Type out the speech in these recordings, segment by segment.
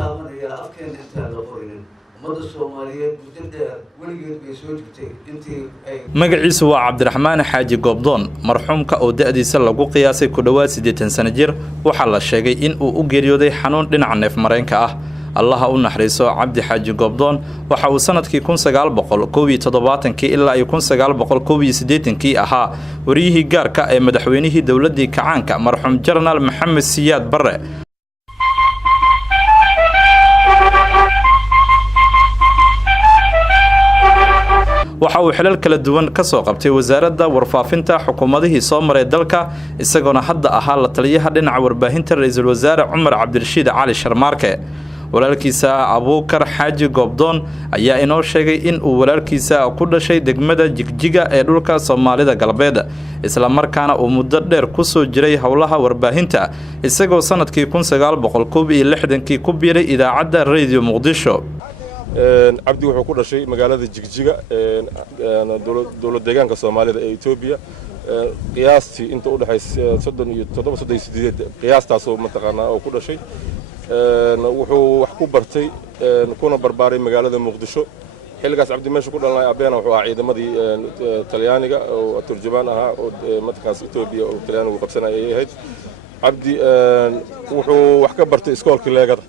taabanaya afkeena intaan la qorinin ummadda Soomaaliyeed muddo dheer weligeed bay soo jirtay intii ay magaciisu waa Cabdiraxmaan Xaaji Goobdoon marxuumka oo da'diisa lagu qiyaasay ku dhawaad 80 sano jir waxa la sheegay in uu u geeriyooday xanuun dhinaca neef mareenka ah Allah u naxariiso Cabdi Xaaji Goobdoon waxa uu sanadkii 1971 ilaa 1980 ahaa wariyihii gaarka ee madaxweynihii dawladii kacaanka marxuum General Maxamed Siyaad Barre waxa uu xilal kala duwan ka soo qabtay wasaaradda warfaafinta xukuumadihii soo maray dalka isagoona hadda ahaa la taliyaha dhinaca warbaahinta ra'iisul wasaare Umar Cabdirashiid Cali Sharmaarke walaalkiisa Abuukar Xaaji Goobdoon ayaa inoo sheegay in uu walaalkiisa ku dhashay degmada Jigjiga ee dhulka Soomaalida galbeed isla markaana uu muddo dheer ku soo jiray howlaha warbaahinta isagoo sanadkii 1961 ku biiray idaacadda Radio Muqdisho Cabdi wuxuu ku dhashay magaalada Jigjiga dowlad deegaanka Soomaalida ee Itoobiya qiyaastii inta u dhaxaysay 37 qiyaastaas oo mataqaanaa oo ku dhashay wuxuu wax ku bartay kuna barbaaray magaalada Muqdisho xilligaas Cabdi meesha ku dhalnay abeena wuxuu ahaa ciidamadii Talyaaniga oo turjubaan ahaa oo mataqaas Itoobiya oo Talyaanigu qabsanayay ahayd Cabdi wuxuu wax ka bartay iskoolkii leegada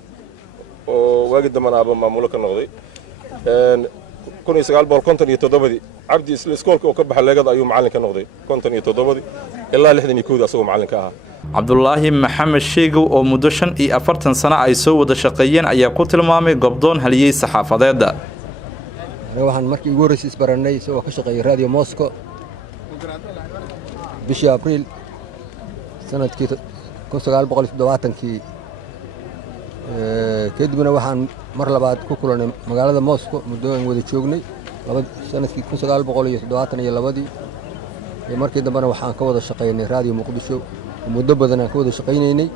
oo waagi damana aba maamulo ka noqday 1957 Cabdi isla iskoolka oo ka baxay leegada ayuu macallin ka noqday 57 ilaa 61 asagoo macallin ka ahaa Cabdullaahi Maxamed Sheegow oo muddo 45 sano ay soo wada shaqeeyeen ayaa ku tilmaamay Goobdoon haliyay saxaafadeed waxaan markii ugu horeysay isbaranay soo ka shaqeeyay Radio Moscow bishii April sanadkii 1970 kadibna waxaan mar labaad ku kulanay magaalada Moscow muddo aan wada joognay sanadkii 1972 iyo markii dambena waxaan ka wada shaqeynay Radio Muqdisho muddo badan aan ka wada shaqeynaynay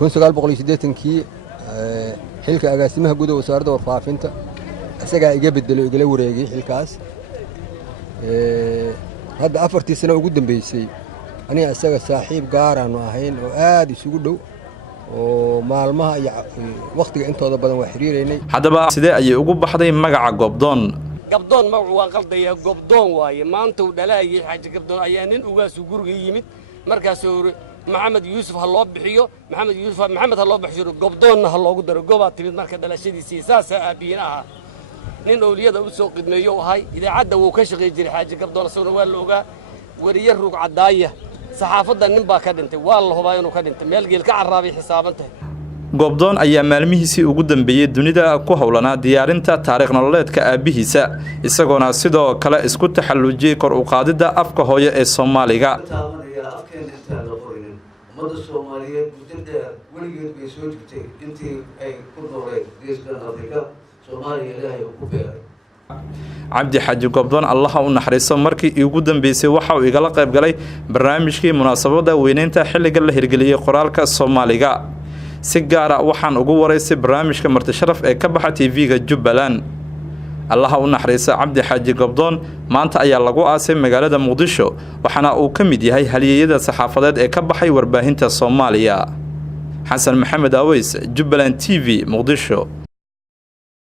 1980 xilka agaasimaha guud ee wasaaradda warfaafinta isaga iga bedelay igala wareegay xilkaas hadda 4 sano ugu dambeysay aniga isaga saaxiib gaar ah ahayn oo aad isugu dhow oo maalmaha iyo waqtiga intooda badan waa xiriireynay hadaba sidee ayay ugu baxday magaca Goobdoon Goobdoon ma waa qaldaya Goobdoon waaye maanta uu dhalaayay Xaaji Goobdoon ayaa nin ugaas guriga yimid markaas uu Maxamed Yuusuf ha loo bixiyo Maxamed ha loo bixiyo Goobdoon ha loogu daro gooba timid marka dhalashadiisii saasa aabiin ah nin awliyada u soo qidmeeyo ahay idaacadda uu ka shaqeey jiray Xaaji Goobdoon asaguna waa la ogaa wariye ruug cadaaya saxaafadda nin baa ka dhintay waa la hubaa inuu ka dhintay meel geel ka carraabay xisaabantahay Goobdoon ayaa maalmihiisii ugu dambeeyay dunida ku howlanaa diyaarinta taariikh nololeedka aabihiisa isagoona sidoo kale isku taxallujiyay kor u qaadida afka hooyo ee Soomaaliga taabanaya afkeena intaan la qorinin ummadda Soomaaliyeed muddo dheer weligeed bay soo jirtay intii ay ku nooleed geeska Afrika Soomaaliya Ilaahay ku beeray Cabdi Xaaji Goobdoon Allah u naxariiso markii ugu dambeysay waxa uu igala qayb galay barnaamijkii munaasabada weyneynta xilliga la hirgeliyay qoraalka Soomaaliga si gaar ah waxaan ugu wareysay barnaamijka marti sharaf ee ka baxa TV-ga Jubbaland Allah u naxariiso Cabdi Xaaji Goobdoon maanta ayaa lagu aasay magaalada Muqdisho waxana uu ka mid yahay haliyada saxaafadeed ee ka baxay warbaahinta Soomaaliya Xasan Maxamed Aweys Jubbaland TV Muqdisho